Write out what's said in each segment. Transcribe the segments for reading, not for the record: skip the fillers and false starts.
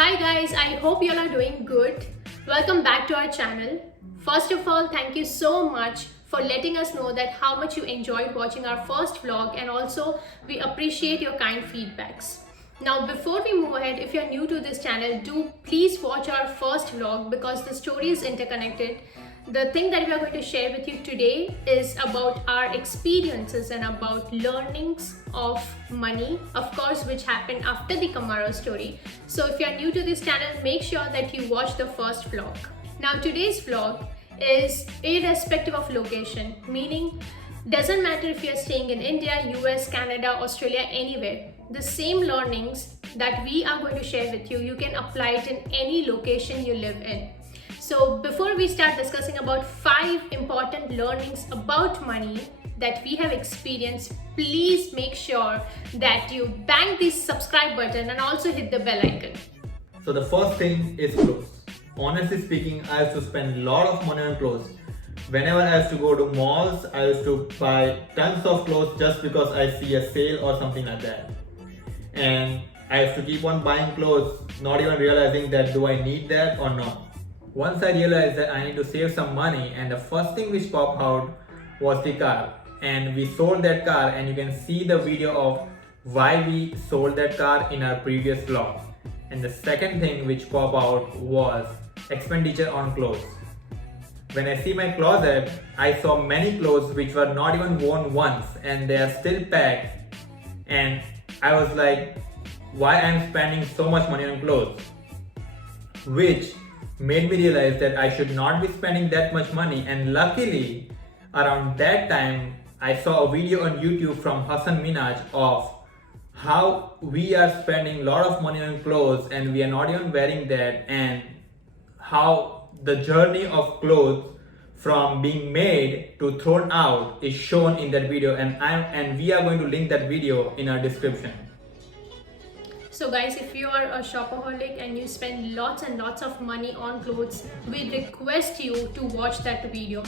Hi guys, I hope you all are doing good. Welcome back to our channel. First of all, thank you so much for letting us know that how much you enjoyed watching our first vlog, and also we appreciate your kind feedbacks. Now before we move ahead, if you're new to this channel, do please watch our first vlog because the story is interconnected. The thing that we are going to share with you today is about our experiences and about learnings of money, of course, which happened after the Camaro story. So if you are new to this channel, make sure that you watch the first vlog. Now today's vlog is irrespective of location, meaning doesn't matter if you're staying in India, US, Canada, Australia, anywhere. The same learnings that we are going to share with you, you can apply it in any location you live in. So before we start discussing about 5 important learnings about money that we have experienced, please make sure that you bang the subscribe button and also hit the bell icon. So the first thing is clothes. Honestly speaking, I used to spend a lot of money on clothes. Whenever I used to go to malls, I used to buy tons of clothes just because I see a sale or something like that. And I used to keep on buying clothes, not even realizing that do I need that or not. Once I realized that I need to save some money, and the first thing which popped out was the car. And we sold that car, and you can see the video of why we sold that car in our previous vlog. And the second thing which popped out was expenditure on clothes. When I see my closet, I saw many clothes which were not even worn once and they are still packed, and I was like, why I'm spending so much money on clothes? Which made me realize that I should not be spending that much money. And luckily, around that time, I saw a video on YouTube from Hasan Minhaj of how we are spending a lot of money on clothes and we are not even wearing that, and how the journey of clothes from being made to thrown out is shown in that video, and we are going to link that video in our description. So guys, if you are a shopaholic and you spend lots and lots of money on clothes, we request you to watch that video.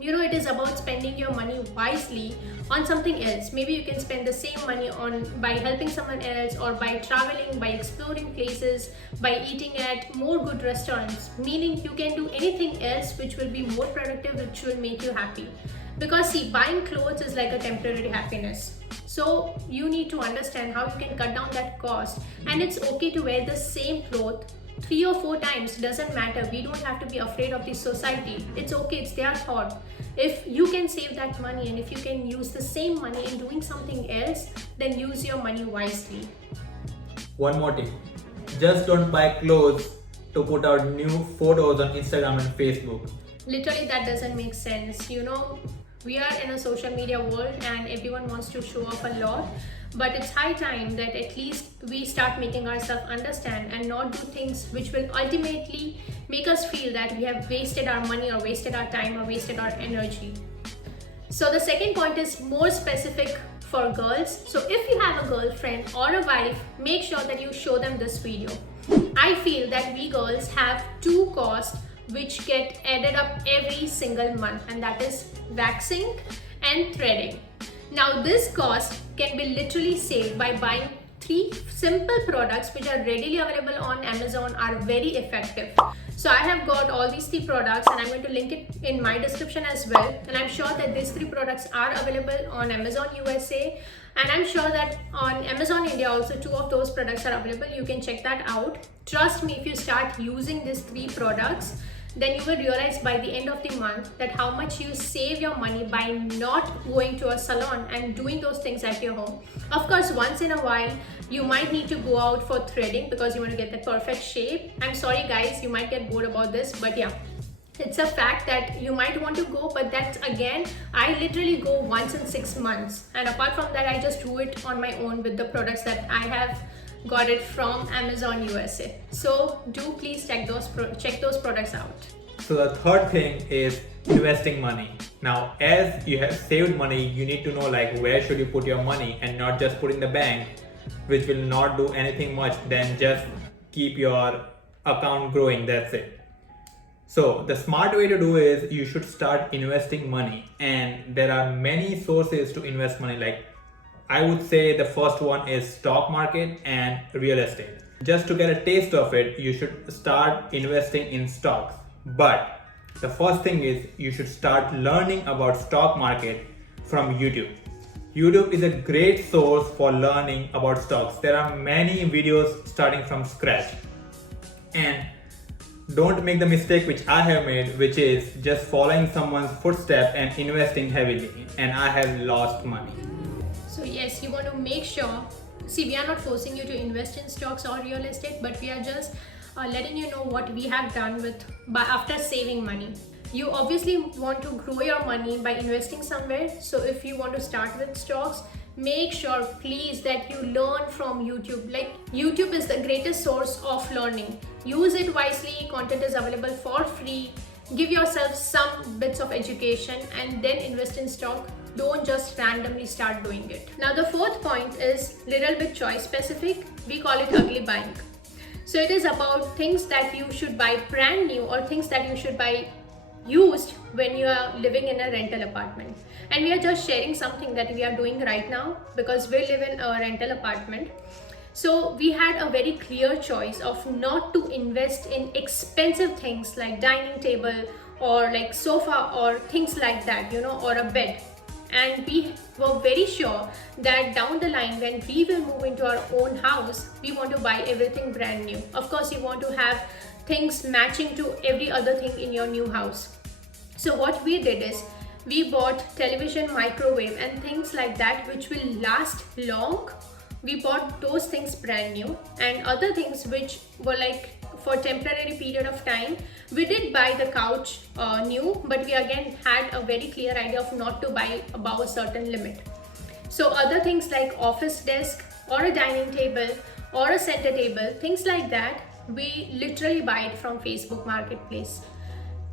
You know, it is about spending your money wisely on something else. Maybe you can spend the same money on by helping someone else, or by traveling, by exploring places, by eating at more good restaurants. Meaning you can do anything else which will be more productive, which will make you happy. Because see, buying clothes is like a temporary happiness. So you need to understand how you can cut down that cost, and it's okay to wear the same cloth 3 or 4 times, doesn't matter. We don't have to be afraid of the society. It's okay, it's their thought. If you can save that money and if you can use the same money in doing something else, then use your money wisely. One more tip, just don't buy clothes to put out new photos on Instagram and Facebook. Literally, that doesn't make sense. You know, we are in a social media world and everyone wants to show off a lot, but it's high time that at least we start making ourselves understand and not do things which will ultimately make us feel that we have wasted our money or wasted our time or wasted our energy. So the second point is more specific for girls. So if you have a girlfriend or a wife, make sure that you show them this video. I feel that we girls have 2 costs which get added up every single month, and that is waxing and threading. Now this cost can be literally saved by buying 3 simple products which are readily available on Amazon, are very effective. So I have got all these 3 products and I'm going to link it in my description as well, and I'm sure that these 3 products are available on Amazon USA, and I'm sure that on Amazon India also 2 of those products are available. You can check that out. Trust me, if you start using these 3 products, then you will realize by the end of the month that how much you save your money by not going to a salon and doing those things at your home. Of course, once in a while you might need to go out for threading because you want to get that perfect shape. I'm sorry guys, you might get bored about this, but yeah, it's a fact that you might want to go, but that's again, I literally go once in 6 months, and apart from that I just do it on my own with the products that I have got it from Amazon USA. So do please check those products out. So the third thing is investing money. Now, as you have saved money, you need to know like where should you put your money and not just put in the bank, which will not do anything much than just keep your account growing. That's it. So the smart way to do is you should start investing money, and there are many sources to invest money. Like I would say the first one is stock market and real estate. Just to get a taste of it, you should start investing in stocks. But the first thing is you should start learning about stock market from YouTube. YouTube is a great source for learning about stocks. There are many videos starting from scratch. And don't make the mistake which I have made, which is just following someone's footstep and investing heavily. And I have lost money. So yes, you want to make sure, see, we are not forcing you to invest in stocks or real estate, but we are just letting you know what we have done after saving money. You obviously want to grow your money by investing somewhere. So if you want to start with stocks, make sure please that you learn from YouTube. Like, YouTube is the greatest source of learning. Use it wisely. Content is available for free. Give yourself some bits of education and then invest in stock. Don't just randomly start doing it. Now the fourth point is little bit choice specific. We call it ugly buying. So it is about things that you should buy brand new or things that you should buy used when you are living in a rental apartment. And we are just sharing something that we are doing right now because we live in a rental apartment. So we had a very clear choice of not to invest in expensive things like dining table or like sofa or things like that, or a bed. And we were very sure that down the line when we will move into our own house, we want to buy everything brand new. Of course, you want to have things matching to every other thing in your new house. So what we did is we bought television, microwave and things like that which will last long. We bought those things brand new, and other things which were like for temporary period of time, we did buy the couch new, but we again had a very clear idea of not to buy above a certain limit. So other things like office desk or a dining table or a center table, things like that, we literally buy it from Facebook Marketplace.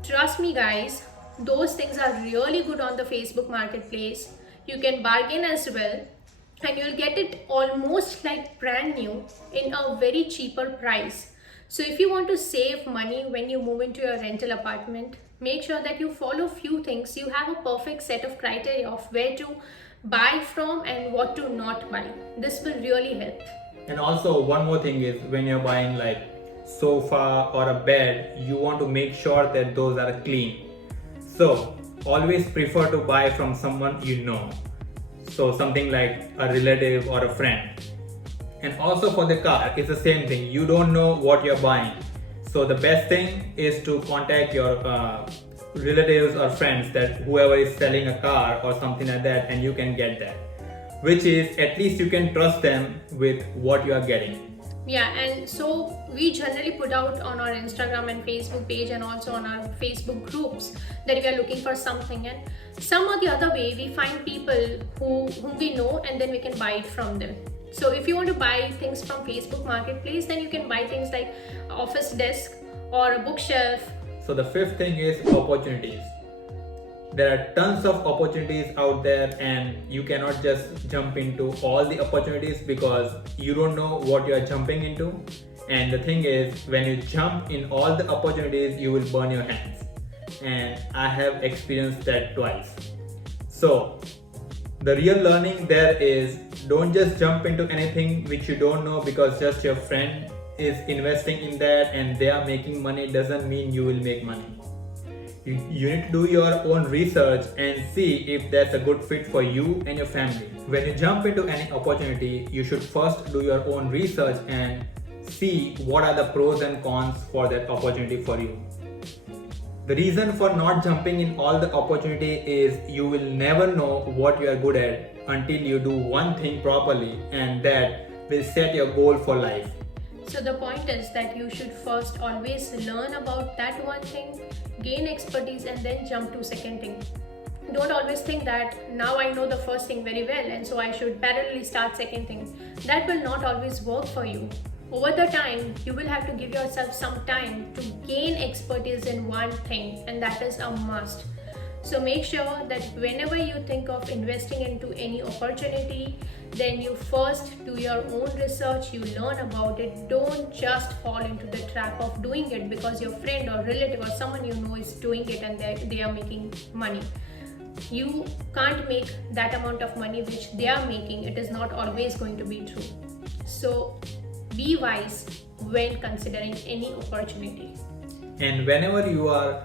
Trust me guys, those things are really good on the Facebook Marketplace. You can bargain as well, and you'll get it almost like brand new in a very cheaper price. So if you want to save money when you move into your rental apartment, make sure that you follow few things. You have a perfect set of criteria of where to buy from and what to not buy. This will really help. And also one more thing is when you're buying like sofa or a bed, you want to make sure that those are clean. So always prefer to buy from someone you know. So something like a relative or a friend. And also for the car, it's the same thing. You don't know what you're buying. So the best thing is to contact your relatives or friends, that whoever is selling a car or something like that, and you can get that. Which is, at least you can trust them with what you are getting. Yeah, and so we generally put out on our Instagram and Facebook page and also on our Facebook groups that we are looking for something, and some or the other way we find people whom we know and then we can buy it from them. So if you want to buy things from Facebook Marketplace, then you can buy things like office desk or a bookshelf. So the fifth thing is opportunities. There are tons of opportunities out there, and you cannot just jump into all the opportunities because you don't know what you are jumping into. And the thing is, when you jump in all the opportunities, you will burn your hands. And I have experienced that twice. So the real learning there is, don't just jump into anything which you don't know because just your friend is investing in that and they are making money doesn't mean you will make money. You need to do your own research and see if that's a good fit for you and your family. When you jump into any opportunity, you should first do your own research and see what are the pros and cons for that opportunity for you. The reason for not jumping in all the opportunity is you will never know what you are good at until you do one thing properly, and that will set your goal for life. So the point is that you should first always learn about that one thing, gain expertise, and then jump to second thing. Don't always think that now I know the first thing very well and so I should parallelly start second thing. That will not always work for you. Over the time, you will have to give yourself some time to gain expertise in one thing, and that is a must. So make sure that whenever you think of investing into any opportunity, then you first do your own research, you learn about it. Don't just fall into the trap of doing it because your friend or relative or someone you know is doing it and they are making money. You can't make that amount of money which they are making. It is not always going to be true. So be wise when considering any opportunity. And whenever you are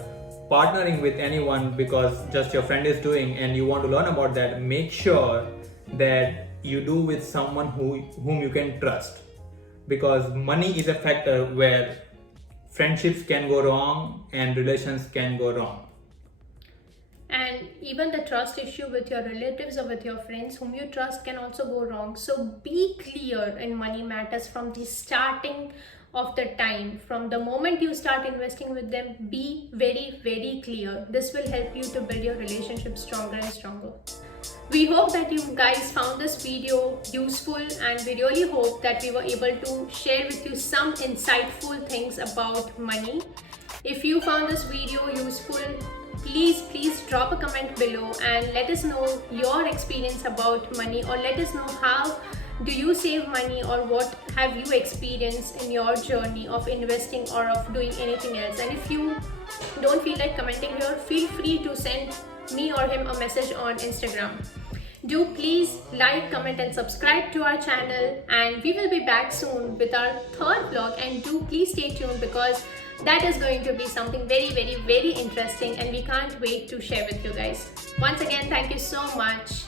partnering with anyone because just your friend is doing and you want to learn about that, make sure that you do with someone whom you can trust, because money is a factor where friendships can go wrong and relations can go wrong. And even the trust issue with your relatives or with your friends whom you trust can also go wrong. So be clear in money matters from the starting of the time. From the moment you start investing with them, be very, very clear. This will help you to build your relationship stronger and stronger. We hope that you guys found this video useful, and we really hope that we were able to share with you some insightful things about money. If you found this video useful, please drop a comment below and let us know your experience about money, or let us know how do you save money, or what have you experienced in your journey of investing or of doing anything else. And if you don't feel like commenting here, feel free to send me or him a message on Instagram. Do please like, comment and subscribe to our channel, and we will be back soon with our third vlog. And do please stay tuned, because that is going to be something very, very, very interesting, and we can't wait to share with you guys. Once again, thank you so much.